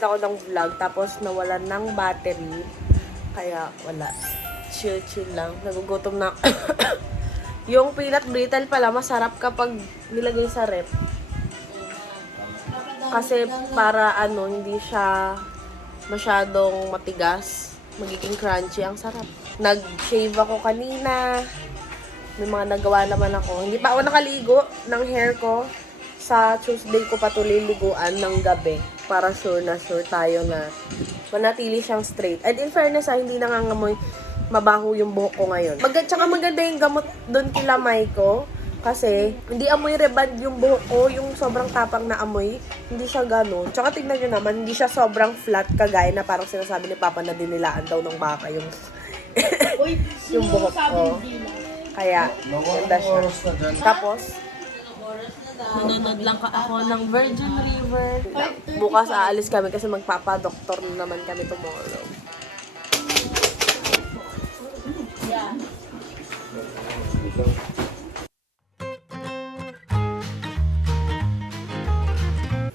nag-edit ako ng vlog, tapos nawalan ng battery. Kaya wala. Chill lang. Nagugutom na. Yung peanut brittle pala, masarap kapag nilagay sa rep. Kasi para hindi siya masyadong matigas. Magiging crunchy. Ang sarap. Nag-shave ako kanina. May mga nagawa naman ako. Hindi pa ako nakaligo ng hair ko. Sa Tuesday ko pa ito liliguan ng gabi. Para sure tayo na manatili siyang straight. And in fairness, hindi nangangamoy mabaho yung buhok ko ngayon. Tsaka maganda yung gamot doon kila Maiko. Kasi, hindi amoy reband yung buhok ko. Yung sobrang tapang na amoy, hindi siya gano'n. Tsaka tignan nyo naman, hindi siya sobrang flat kagaya na parang sinasabi ni Papa na dinilaan daw ng baka yung yung buhok ko. Kaya, ganda siya. Tapos, nanonood lang ako ng Virgin River. Bukas aalis kami kasi magpapa-doktor na naman kami tomorrow. Yeah.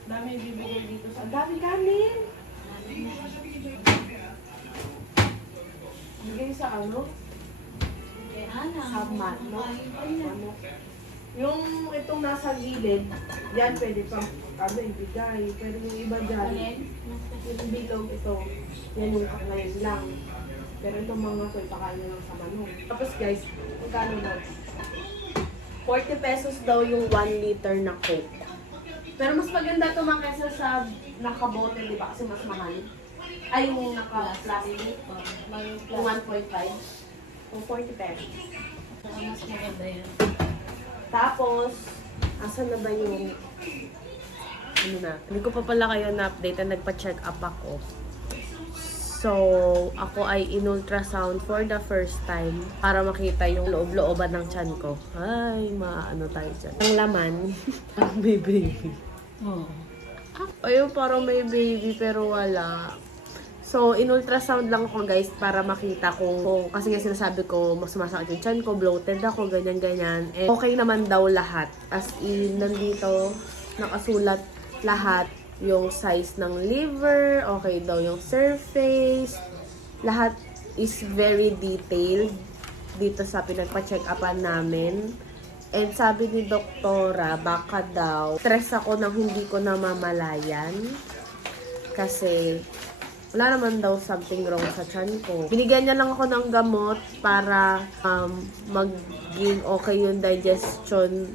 Dami bibigay dito sa dami kanin. Bigay sa ano? Sa ano? Yung itong nasa gilid, yan pwede pang ibigay. Pero yung iba dyan, yung bilog ito, yan yung ngayon lang. Pero itong mga ito, ipakain lang sa manok. Tapos guys, magkano daw? 40 pesos daw yung 1 liter na Coke. Pero mas maganda ito mga kaysa sa nakabote, di ba? Kasi mas mahal. Ay, yung naka-plastic. Yung 1.5. So, 40 pesos. Mas maganda yan. Tapos, asan na ba yung hindi ko pa pala kayo na-update na nagpa-check up ako. So, ako ay in-ultrasound for the first time para makita yung loob-looban ng tiyan ko. Ay, maano tayo dyan. Ang laman, may baby. Oo. Ayun, parang may baby pero wala. So, in-ultrasound lang ako guys para makita kung kasi nga sinasabi ko, mas sumasakit yung tiyan ko, bloated ako, ganyan-ganyan. And okay naman daw lahat. As in, nandito, nakasulat lahat. Yung size ng liver, okay daw yung surface. Lahat is very detailed dito sa pinagpa-check-upan namin. And sabi ni doktora, baka daw, stress ako nang hindi ko namamalayan. Kasi wala naman daw something wrong sa tiyan ko. Binigyan niya lang ako ng gamot para maging okay yung digestion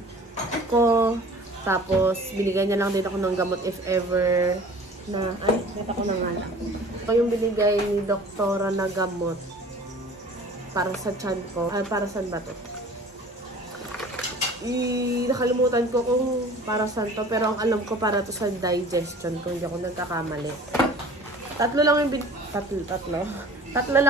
ko. Tapos, binigyan niya lang din ako ng gamot if ever na, nata ko na nga lang. Ito yung binigay ni doktora na gamot para sa tiyan ko. Ay, para saan ba to? Nakalimutan ko kung para saan to. Pero ang alam ko para to sa digestion kung hindi ako nagkakamali. Tatlo lang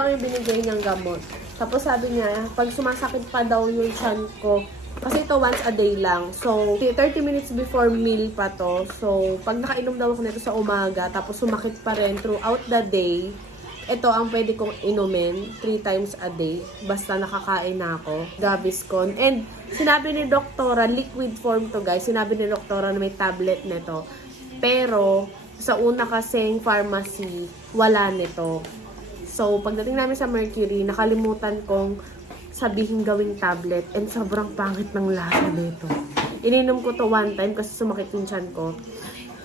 yung binigay niyang gamot. Tapos sabi niya, pag sumasakit pa daw yung tiyan ko, kasi ito once a day lang. So, 30 minutes before meal pa to. So, pag nakainom daw ako nito sa umaga, tapos sumakit pa rin throughout the day, ito ang pwede kong inumin 3 times a day. Basta nakakain na ako. Gaviscon. And, sinabi ni doktora, liquid form to guys. Sinabi ni doktora na may tablet nito. Pero, sa una kasing pharmacy, wala nito. So, pagdating namin sa Mercury, nakalimutan kong sabihin gawing tablet and sobrang pangit ng lasa nito. Ininom ko to one time kasi sumakit yung tiyan ko.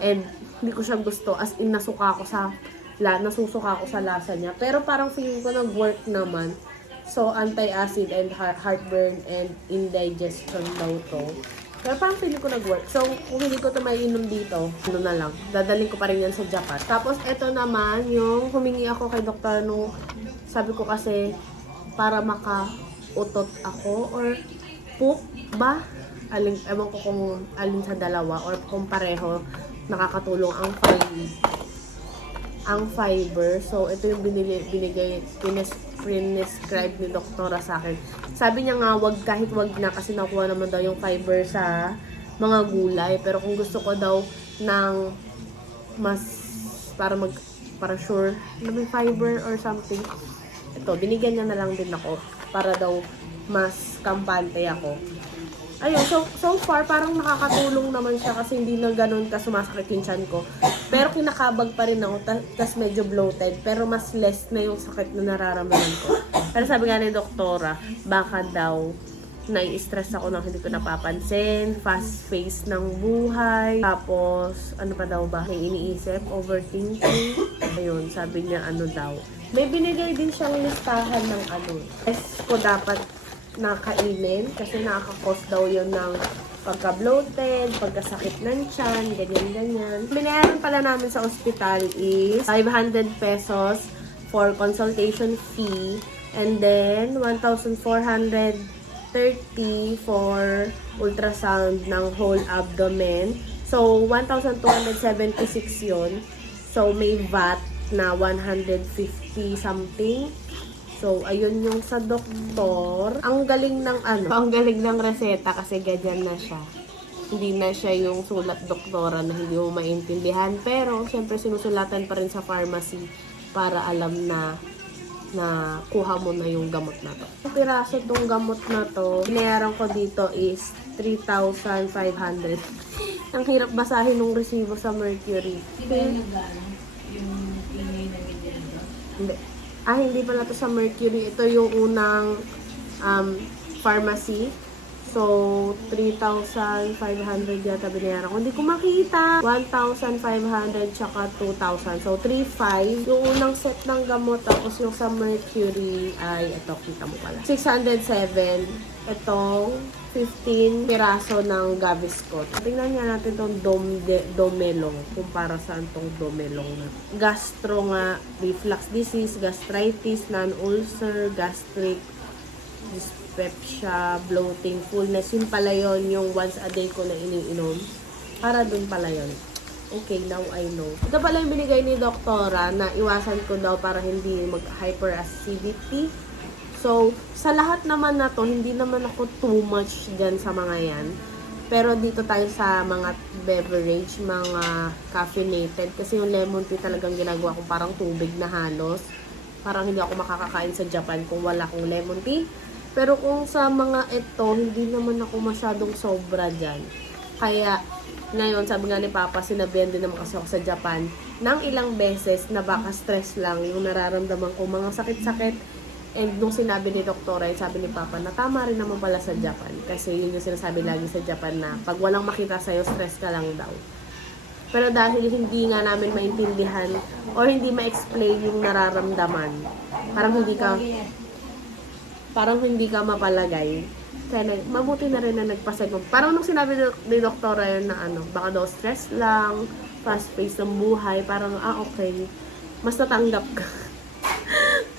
And hindi ko siya gusto. As in, nasusuka ako sa lasa niya. Pero parang feeling ko nag-work naman. So, anti-acid and heartburn and indigestion daw to. Pero parang feeling ko nag-work. So, kung hindi ko to maiinom dito, ano na lang. Dadaling ko pa rin yan sa Japan. Tapos, ito naman, yung humingi ako kay doktor nung sabi ko kasi para utot ako or poop ba? Ewan ko kung alin sa dalawa or kung pareho nakakatulong ang fiber. So, ito yung prescribe ni doktora sa akin. Sabi niya nga, kahit wag na kasi nakuha naman daw yung fiber sa mga gulay. Pero kung gusto ko daw ng mas para sure na may fiber or something, ito, binigyan niya na lang din ako para daw mas kampante ako. ayun, so far, parang nakakatulong naman siya kasi hindi na ganun ka sumasakit yung tiyan ko. Pero kinakabag pa rin ako, tas medyo bloated. Pero mas less na yung sakit na nararamdaman ko. Pero sabi nga ni doktora, baka daw, nai-stress ako nang hindi ko napapansin, fast pace ng buhay, tapos, ano pa daw ba, may iniisip, overthinking. Ayun, sabi niya, ano daw. May binigay din siyang listahan ng ano, test ko dapat nakainin kasi nakaka-cause daw yun ng pagka-bloated, pagkasakit ng tiyan, ganyan-ganyan. Binayaran pala namin sa ospital is 500 pesos for consultation fee and then 1,430 for ultrasound ng whole abdomen. So, 1,276 yun. So, may VAT na 150 something. So, ayun yung sa doktor. Ang galing ng ang galing ng reseta kasi ganyan na siya. Hindi na siya yung sulat doktora na hindi mo maintindihan. Pero, syempre, sinusulatan pa rin sa pharmacy para alam na kuha mo na yung gamot na to. Ang piraso tong gamot na to, binayaran ko dito is 3,500. Ang hirap basahin ng resibo sa Mercury. Di ba yung nag-ano? Yung ingay na binigyan? Hindi. Hindi pala to sa Mercury. Ito yung unang pharmacy. So, 3,500 yata binayaran ko. Hindi ko makita. 1,500 tsaka 2,000. So, 3,500. Yung unang set ng gamot. Tapos yung sa Mercury ay, ito, kita mo pala. 607. Itong 15 piraso ng Gaviscon. Tingnan nga natin itong Domelong. Kumpara saan itong Domelong na. Gastro nga, reflux disease, gastritis, non-ulcer, gastric, dyspepsia, bloating, fullness. Yun pala yun, yung once a day ko na iniinom. Para dun pala yun. Okay, now I know. Ito pala yung binigay ni doktora na iwasan ko daw para hindi mag-hyperacidity. So, sa lahat naman na to, hindi naman ako too much dyan sa mga yan. Pero dito tayo sa mga beverage, mga caffeinated. Kasi yung lemon tea talagang ginagawa ko parang tubig na halos. Parang hindi ako makakakain sa Japan kung wala akong lemon tea. Pero kung sa mga ito, hindi naman ako masyadong sobra dyan. Kaya, ngayon, sabi nga ni Papa, sinabihan din naman kasi ako sa Japan ng ilang beses na baka stress lang yung nararamdaman ko, mga sakit-sakit. And nung sinabi ni Doktora, sabi ni Papa, na tama rin naman pala sa Japan. Kasi yun yung sinasabi lagi sa Japan na pag walang makita sa'yo, stress ka lang daw. Pero dahil hindi nga namin maintindihan or hindi ma-explain yung nararamdaman, parang hindi ka mapalagay. Kaya mabuti na rin na nagpasagong. Parang nung sinabi ni Doktora yun na baka daw stress lang, fast pace ng buhay, parang okay, mas natanggap ka.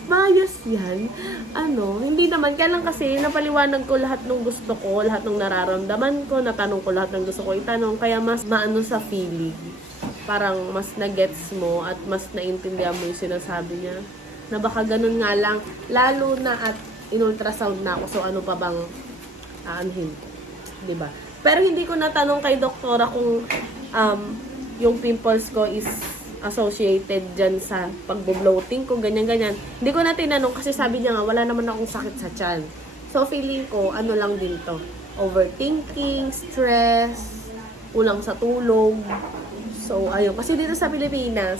Mayas yan. Hindi naman. Kaya lang kasi napaliwanag ko lahat ng gusto ko, lahat ng nararamdaman ko, natanong ko lahat ng gusto ko itanong, kaya mas maano sa feeling. Parang mas na-gets mo at mas naintindihan mo yung sinasabi niya. Na baka ganun nga lang, lalo na at in-ultrasound na ako, so ano pa bang aanhin ko? Diba? Pero hindi ko natanong kay doktora kung yung pimples ko is associated dyan sa pagbo-bloating ko, ganyan-ganyan. Hindi ko na tinanong kasi sabi niya nga, wala naman akong sakit sa tiyan. So, feeling ko, lang din to. Overthinking, stress, kulang sa tulog. So, ayun. Kasi dito sa Pilipinas,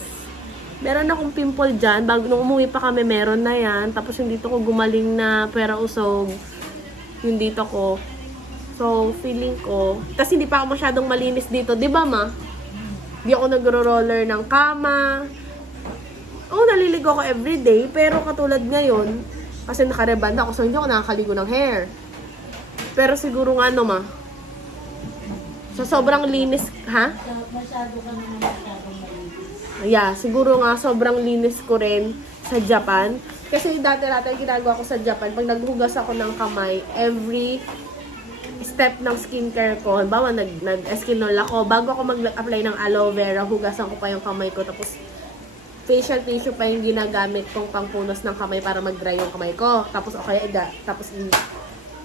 meron akong pimple dyan. Bago nung umuwi pa kami, meron na yan. Tapos yung dito ko gumaling na pera usog. Yung dito ko. So, feeling ko, kasi hindi pa ako masyadong malinis dito. Di ba, ma? Di ako nagro-roller ng kama. Naliligo ako everyday. Pero katulad ngayon, kasi nakareband ako, so hindi ako nakakaligo ng hair. Pero siguro nga, ma? So, sobrang linis, ha? Masyado ka naman masyadong malinis. Yeah, siguro nga sobrang linis ko rin sa Japan. Kasi dati-dati ginagawa ko sa Japan, pag naghugas ako ng kamay, every step ng skincare ko, halimbawa nag-eskinol ako, bago ako mag-apply ng aloe vera, hugasan ko pa yung kamay ko, tapos facial tissue pa yung ginagamit kong pangpunos ng kamay para mag-dry yung kamay ko. Tapos tapos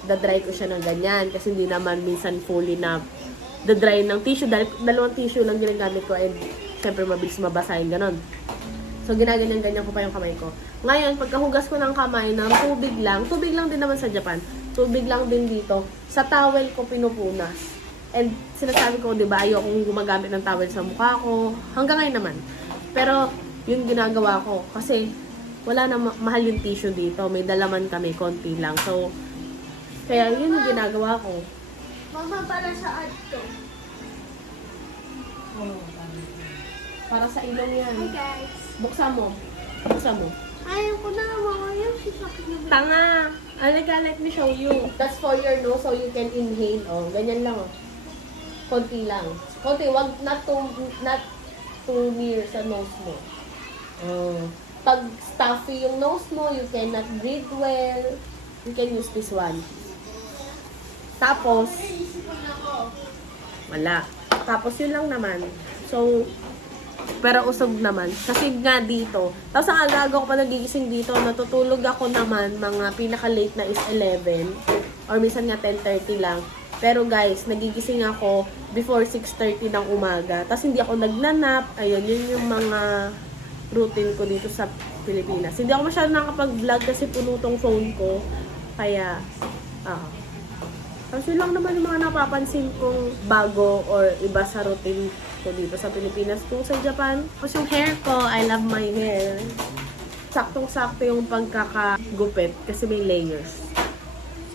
da-dry ko siya ng ganyan, kasi hindi naman minsan fully na da-dry ng tissue, dahil dalawang tissue lang ginagamit ko, and syempre mabilis mabasahin, ganon. So, ginaganyan-ganyan ko pa yung kamay ko. Ngayon, pagkahugas ko ng kamay ng tubig lang din naman sa Japan, Tubig lang din dito. Sa towel ko pinupunas. And sinasabi ko, di ba, ayokong gumagamit ng towel sa mukha ko. Hanggang ngayon naman. Pero, yun ginagawa ko. Kasi, wala na mahal yung tissue dito. May dalaman kami, konti lang. So, kaya yun yung ginagawa ko. Mama, para saan to? Para sa ilong yan. Hi guys. Buksan mo. Buksan mo. Ayaw ko na, mama. Yung sisakit na. Tanga! Let me show you. That's for your nose so you can inhale. Oh, ganyan lang oh. Konti lang. Konti, not too near sa nose mo. Oh. Pag stuffy yung nose mo, you cannot breathe well, you can use this one. Tapos, wala. Tapos yun lang naman. So, pero usog naman. Kasi nga dito. Tapos ang agaga ko pa nagigising dito, natutulog ako naman, mga pinaka-late na is 11. Or minsan nga 10:30 lang. Pero guys, nagigising ako before 6:30 ng umaga. Tapos hindi ako nagnanap. Ayun, yun yung mga routine ko dito sa Pilipinas. Hindi ako masyado nakapag-vlog kasi puno tong phone ko. Kaya, Tapos yun lang naman yung mga napapansin kong bago or iba sa routine ko dito sa Pilipinas. Kung sa Japan, tapos yung hair ko, I love my hair. Saktong-sakto yung pagkakagupit kasi may layers.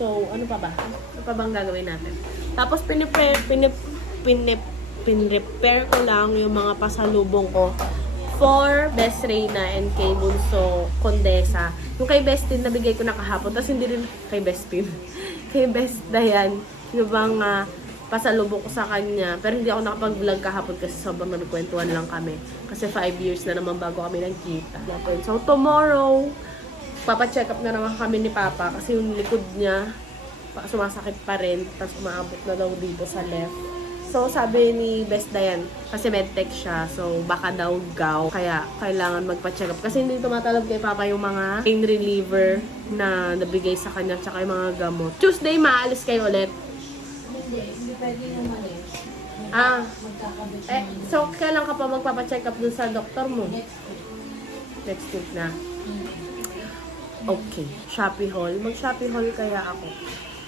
So, ano pa ba? Ano pa bang gagawin natin? Tapos, pinrepair ko lang yung mga pasalubong ko for Best Reyna and kay Bunso Condesa. Yung kay Bestin, nabigay ko na kahapon. Tapos hindi rin kay Bestin. Kay Best Dayan. Yung bang pasalubong ko sa kanya. Pero hindi ako nakapag-vlog kahapon kasi sobrang nagkwentuhan lang kami. Kasi 5 years na naman bago kami nagkita. So tomorrow, papacheck up na naman kami ni Papa kasi yung likod niya sumasakit pa rin. Tapos umaabot na daw dito sa left. So, sabi ni Best Dayan, kasi medtech siya, so baka daw gout, kaya kailangan magpa-check up. Kasi hindi tumatalab kay Papa yung mga pain reliever na nabigay sa kanya, tsaka yung mga gamot. Tuesday, maalis kayo ulit. Hindi pwede umalis. Magkakabit so kailan ka pa magpapa-check up dun sa doktor mo? Next week na. Okay, Shopee Hall. Mag-Shopee Hall kaya ako.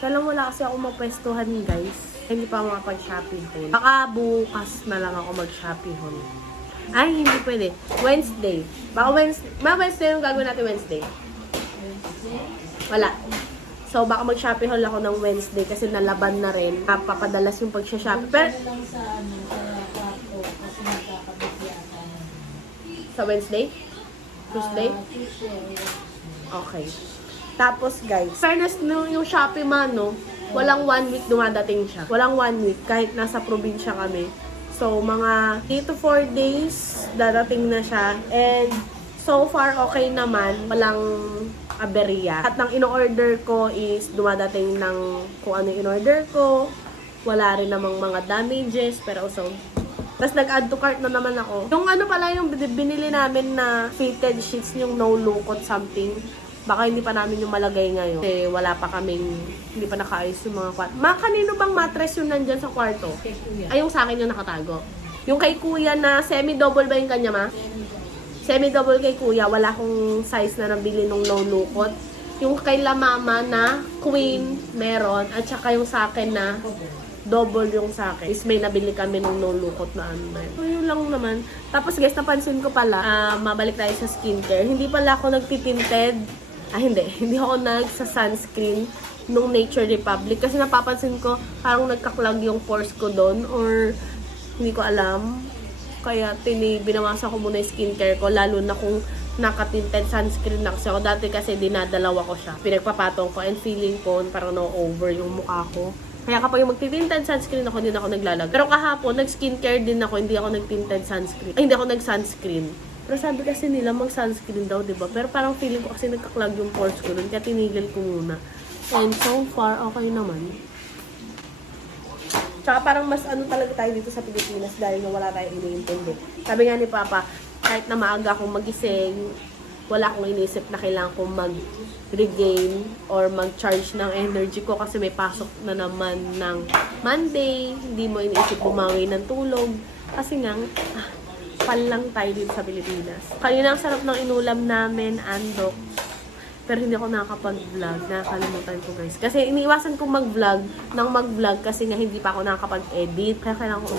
Kailan wala kasi ako mapwestuhan, guys. Hindi pa makapag-Shopee Hall. Baka bukas na lang ako mag-Shopee Hall. Ay, hindi pwede. Wednesday. Baka Wednesday yung gagawin natin Wednesday. Wala. So, baka mag-Shopee Hall ako ng Wednesday kasi nalaban na rin. Papadalas yung pag-Shopee. Pero, lang sa kwarto kasi magkakabit yata. sa Wednesday? Tuesday? Tuesday. Okay. Tapos, guys, fairness yung Shopee man, no? Walang 1 week dumadating siya. Walang 1 week kahit nasa probinsya kami. So, mga 3 to 4 days dadating na siya. And so far, okay naman. Walang aberya. At ng in-order ko is dumadating ng kung ano in-order ko. Wala rin namang mga damages. Pero so, tapos nag-add to cart na naman ako. Yung ano pala yung binili namin na fitted sheets, yung no lukot something. Baka hindi pa namin yung malagay ngayon. Kasi wala pa kaming, hindi pa nakaayos yung mga kwarto. Kanino bang mattress yung nandyan sa kwarto? Kay Kuya. Ay, yung sa akin yung nakatago. Yung kay Kuya na semi-double ba yung kanya, ma? Semi-double kay Kuya. Wala akong size na nabili nung no lukot. Yung kay La Mama na queen, meron. At saka yung sa akin na double yung sa akin. Is may nabili kami nung no lukot na ano. So, yun lang naman. Tapos guys, napansin ko pala, mabalik tayo sa skincare. Hindi pala ako nagtitinted. Hindi ako nagsa-sunscreen nung Nature Republic. Kasi napapansin ko, parang nagkaklag yung pores ko doon. Or, hindi ko alam. Kaya, binawasan ko muna yung skincare ko. Lalo na kung nakatinted sunscreen na kasi ako. Dati kasi dinadalawa ko siya. Pinagpapatong ko and feeling ko parang no-over yung mukha ko. Kaya kapag yung magtitinted sunscreen ako, din ako naglalag. Pero kahapon, nag-skincare din ako. Hindi ako nagtinted sunscreen. Ay, hindi ako nag-sunscreen. Pero sabi kasi nila mag-sunscreen daw, diba? Pero parang feeling ko kasi nagkaklag yung pores ko dun. Kaya tinigil ko muna. And so far, okay naman. Tsaka parang mas ano talaga tayo dito sa Pilipinas dahil na wala tayong iniintindi. Sabi nga ni Papa, kahit na maaga akong magising, wala akong inisip na kailangan kong mag-regain or mag-charge ng energy ko kasi may pasok na naman ng Monday. Hindi mo iniisip bumawi ng tulog. Kasi nga, pal lang tayo dito sa Pilipinas. Kanina ang sarap ng inulam namin, andok. pero hindi ako nakakapag-vlog. Nakakalimutan ko guys. Kasi iniiwasan kong mag-vlog kasi nga hindi pa ako nakakapag-edit. Kaya kailangan ko